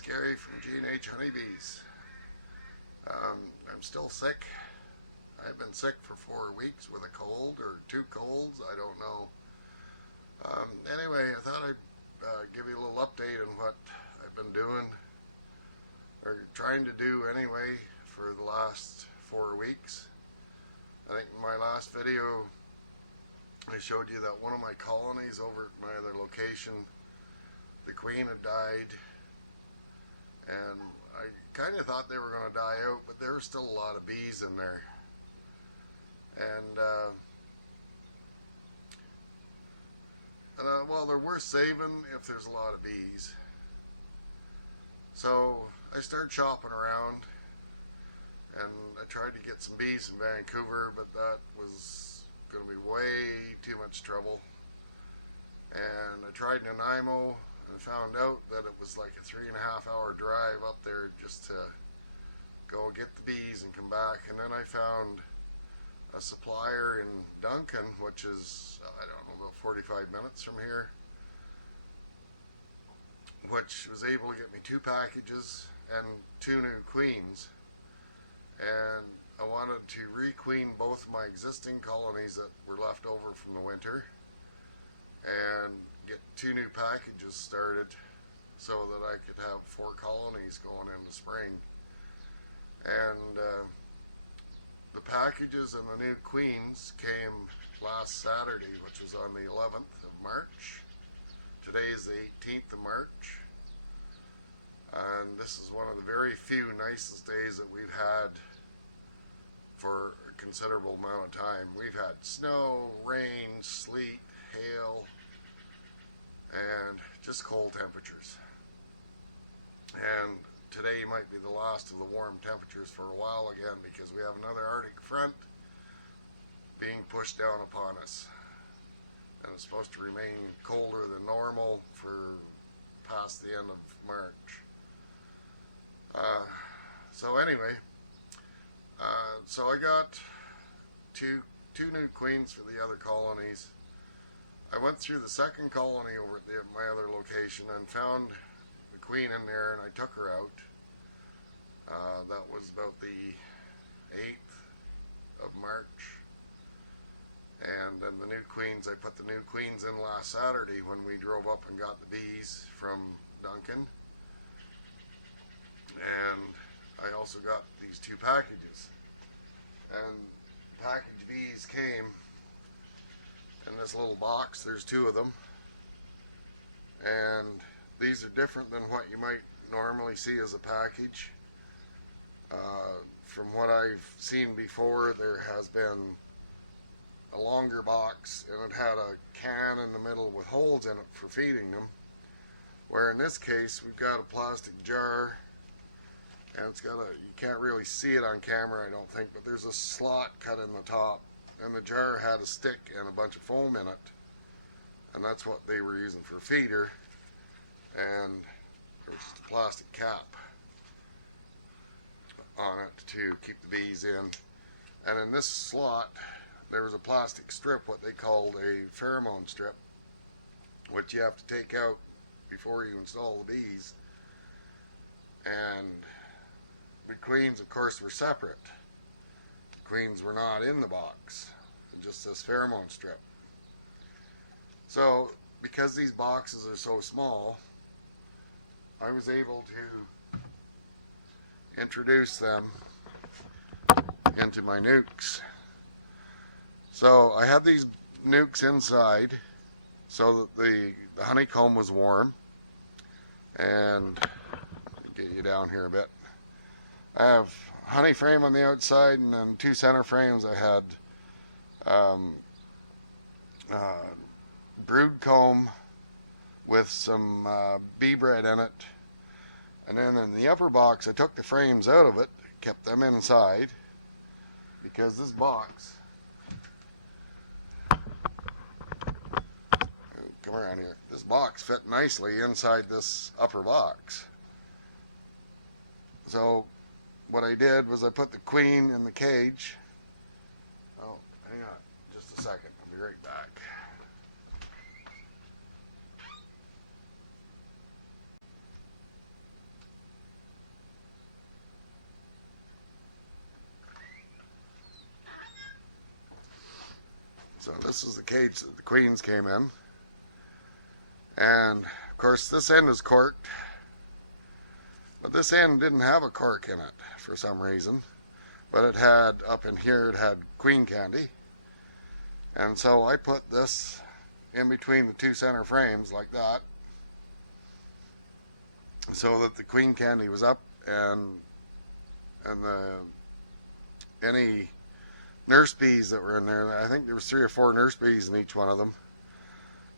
Gary from G&H Honey Bees. I'm still sick. I've been sick for 4 weeks with a cold or 2 colds, I don't know. Anyway, I thought I'd give you a little update on what I've been doing, or trying to do anyway, for the last 4 weeks. I think in my last video I showed you that one of my colonies over at my other location, the queen had died, and I kind of thought they were going to die out, but there were still a lot of bees in there. And well, they're worth saving if there's a lot of bees. So I started shopping around, and I tried to get some bees in Vancouver, but that was going to be way too much trouble. And I tried Nanaimo and found out that it was like a 3.5-hour drive up there just to go get the bees and come back. And then I found a supplier in Duncan, which is, I don't know, about 45 minutes from here, which was able to get me 2 packages and 2 new queens. And I wanted to requeen both my existing colonies that were left over from the winter and get 2 new packages started so that I could have 4 colonies going into spring. And the packages and the new queens came last Saturday, which was on the 11th of March. Today is the 18th of March, and this is one of the very few nicest days that we've had for a considerable amount of time. We've had snow, rain, sleet, hail, and just cold temperatures. And today might be the last of the warm temperatures for a while again, because we have another Arctic front being pushed down upon us, and it's supposed to remain colder than normal for past the end of March. So anyway, so I got two new queens for the other colonies. I went through the second colony over at my other location and found the queen in there, and I took her out. That was about the 8th of March. And then the new queens, I put the new queens in last Saturday when we drove up and got the bees from Duncan. And I also got these 2 packages. And package bees came in this little box. There's 2 of them. And these are different than what you might normally see as a package. From what I've seen before, there has been a longer box, and it had a can in the middle with holes in it for feeding them, where in this case we've got a plastic jar, and it's got you can't really see it on camera, I don't think, but there's a slot cut in the top, and the jar had a stick and a bunch of foam in it, and that's what they were using for feeder. And there's just a plastic cap on it to keep the bees in. And in this slot there was a plastic strip, what they called a pheromone strip, which you have to take out before you install the bees. And the queens, of course, were separate. The queens were not in the box, just this pheromone strip. So because these boxes are so small, I was able to introduce them into my nukes. So I had these nukes inside so that the honeycomb was warm. And get you down here a bit. I have honey frame on the outside, and then 2 center frames. I had brood comb with some bee bread in it. And then in the upper box, I took the frames out of it, kept them inside, because this box, come around here, this box fit nicely inside this upper box. So what I did was I put the queen in the cage. Oh, hang on just a second, I'll be right back. this is the cage that the queens came in. And of course this end is corked, but this end didn't have a cork in it for some reason. But it had, up in here, it had queen candy. And so I put this in between the two center frames like that, so that the queen candy was up, and any nurse bees that were in there, I think there was 3 or 4 nurse bees in each one of them.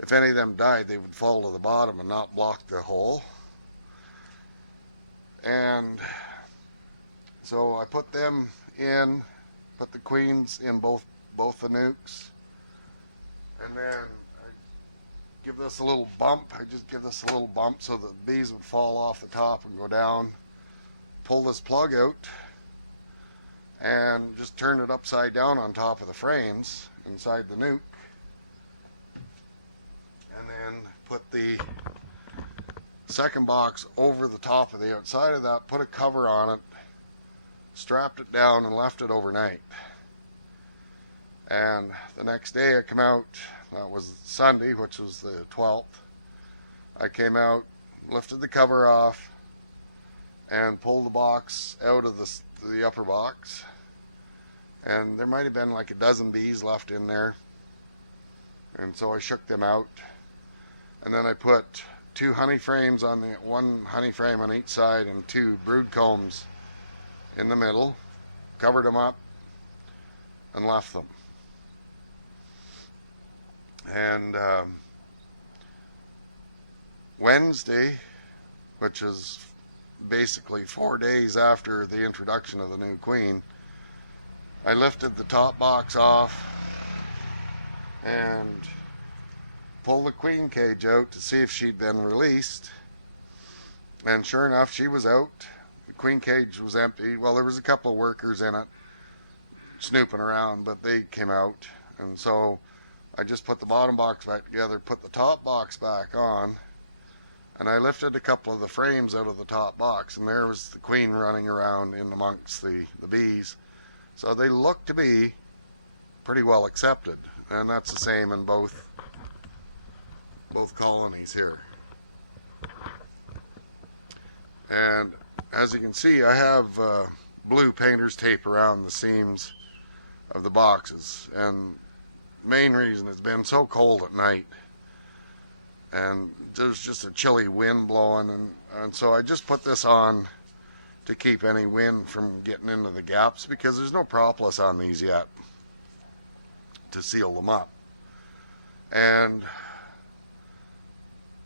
If any of them died, they would fall to the bottom and not block the hole. And so I put them in, put the queens in both the nukes, and then I give this a little bump. I just give this a little bump so the bees would fall off the top and go down. Pull this plug out and just turn it upside down on top of the frames inside the nuke, and then put the second box over the top of the outside of that, put a cover on it, strapped it down, and left it overnight. And the next day I come out, that was Sunday, which was the 12th, I came out, lifted the cover off, and pulled the box out of the upper box, and there might have been like a dozen bees left in there, and so I shook them out, and then I put 2 honey frames on one honey frame on each side and 2 brood combs in the middle, covered them up, and left them. And Wednesday, which is basically 4 days after the introduction of the new queen, I lifted the top box off and pulled the queen cage out to see if she'd been released, and sure enough, she was out. The queen cage was empty. Well, there was a couple of workers in it snooping around, but they came out, and so I just put the bottom box back together, put the top box back on, and I lifted a couple of the frames out of the top box, and there was the queen running around in amongst the bees. So they look to be pretty well accepted, and that's the same in both colonies here. And as you can see, I have blue painter's tape around the seams of the boxes, and main reason has been so cold at night, and there's just a chilly wind blowing, and so I just put this on to keep any wind from getting into the gaps, because there's no propolis on these yet to seal them up. And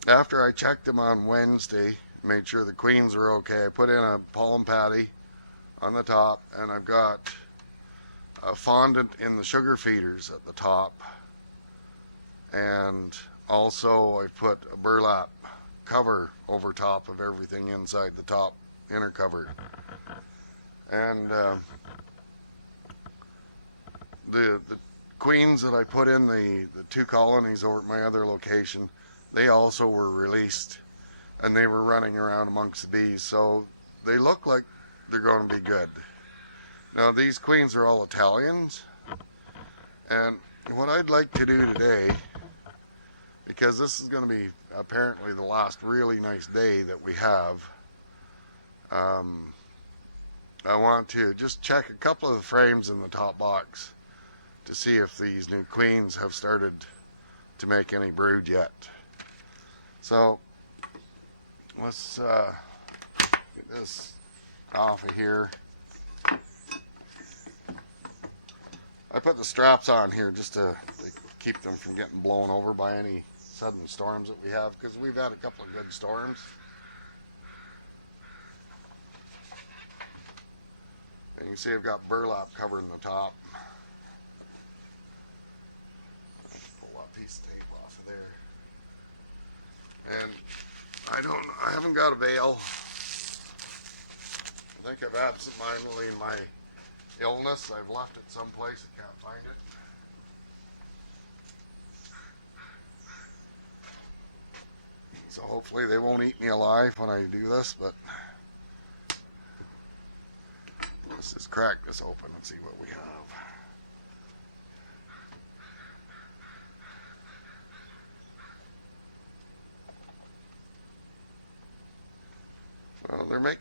after I checked them on Wednesday, made sure the queens were okay, I put in a pollen patty on the top, and I've got a fondant in the sugar feeders at the top, and also I put a burlap cover over top of everything inside the top inner cover. And the queens that I put in the 2 colonies over at my other location, they also were released, and they were running around amongst the bees, so they look like they're going to be good. Now, these queens are all Italians, and what I'd like to do today, because this is going to be apparently the last really nice day that we have, I want to just check a couple of the frames in the top box to see if these new queens have started to make any brood yet. So let's get this off of here. I put the straps on here just to keep them from getting blown over by any sudden storms that we have, because we've had a couple of good storms. And you can see I've got burlap covering the top. Pull that piece of tape off of there. And I haven't got a veil. I think I've absentmindedly in my illness, I've left it someplace, I can't find it. So hopefully they won't eat me alive when I do this, but let's just crack this open and see what we have. They're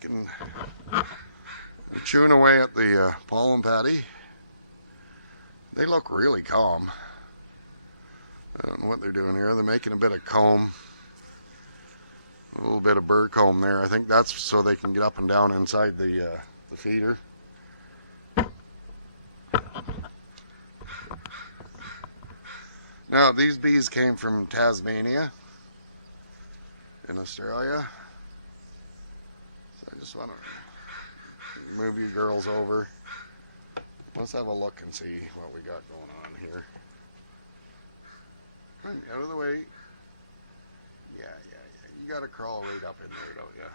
chewing away at the pollen patty. They look really calm. I don't know what they're doing here. They're making a bit of comb, a little bit of burr comb there. I think that's so they can get up and down inside the feeder. Now these bees came from Tasmania in Australia. So I just want to move you girls over. Let's have a look and see what we got going on here. Out of the way. Yeah. You gotta crawl right up in there, don't you?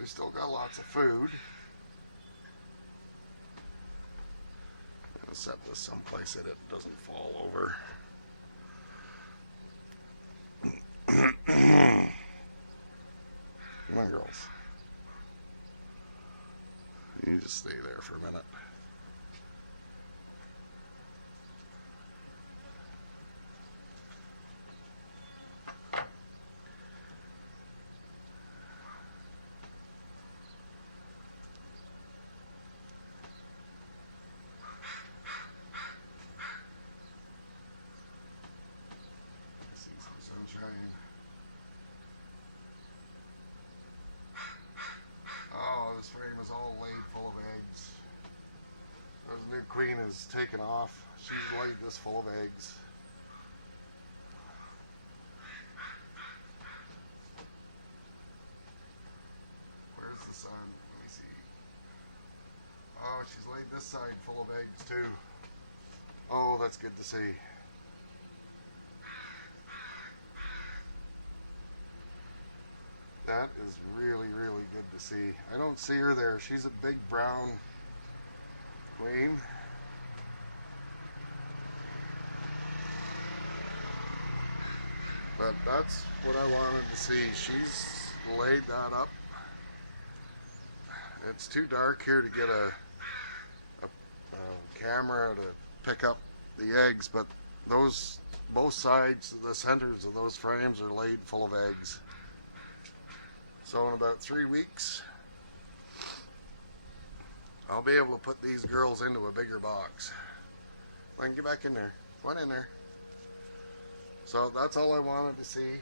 We still got lots of food. I'll set this someplace that it doesn't fall over. Come on, girls. You just stay there for a minute. Queen is taken off. She's laid this full of eggs. Where's the sun? Let me see. Oh, she's laid this side full of eggs too. Oh, that's good to see. That is really, really good to see. I don't see her there. She's a big brown queen. But that's what I wanted to see. She's laid that up. It's too dark here to get a camera to pick up the eggs, but both sides, the centers of those frames are laid full of eggs. So in about 3 weeks, I'll be able to put these girls into a bigger box. I can get back in there. One in there. So that's all I wanted to see.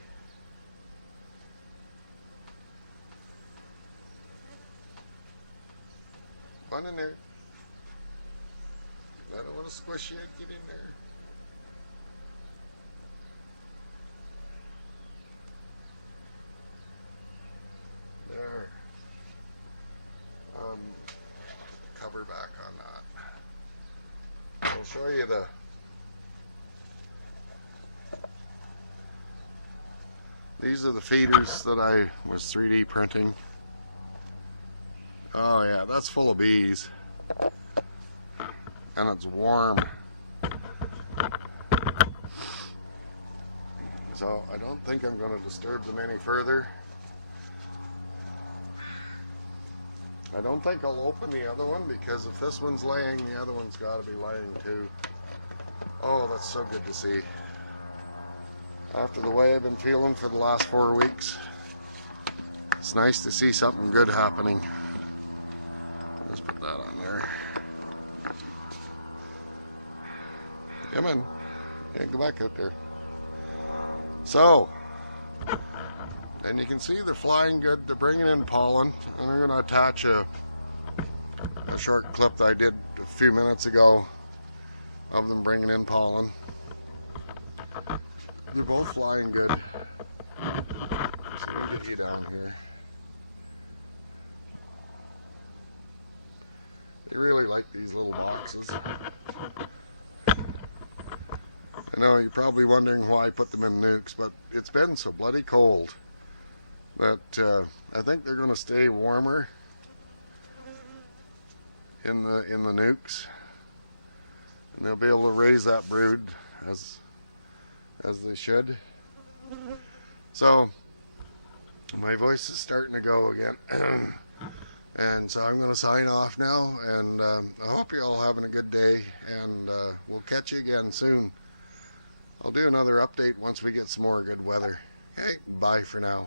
One in there. I don't want to squish you. Get in there. There. Cover back on that. I'll show you these are the feeders that I was 3D printing. Oh yeah, that's full of bees. And it's warm. So I don't think I'm going to disturb them any further. I don't think I'll open the other one because if this one's laying, the other one's got to be laying too. Oh, that's so good to see. After the way I've been feeling for the last 4 weeks, it's nice to see something good happening. Let's put that on there. Come in. Yeah, go back out there. So, and you can see they're flying good. They're bringing in pollen, and I'm going to attach a short clip that I did a few minutes ago of them bringing in pollen. They're both flying good. Let's get you down here. They really like these little boxes. I know you're probably wondering why I put them in nukes, but it's been so bloody cold that I think they're going to stay warmer in the nukes. and they'll be able to raise that brood as they should. So my voice is starting to go again. And so I'm going to sign off now, and I hope you're all having a good day, and we'll catch you again soon. I'll do another update once we get some more good weather. Okay, bye for now.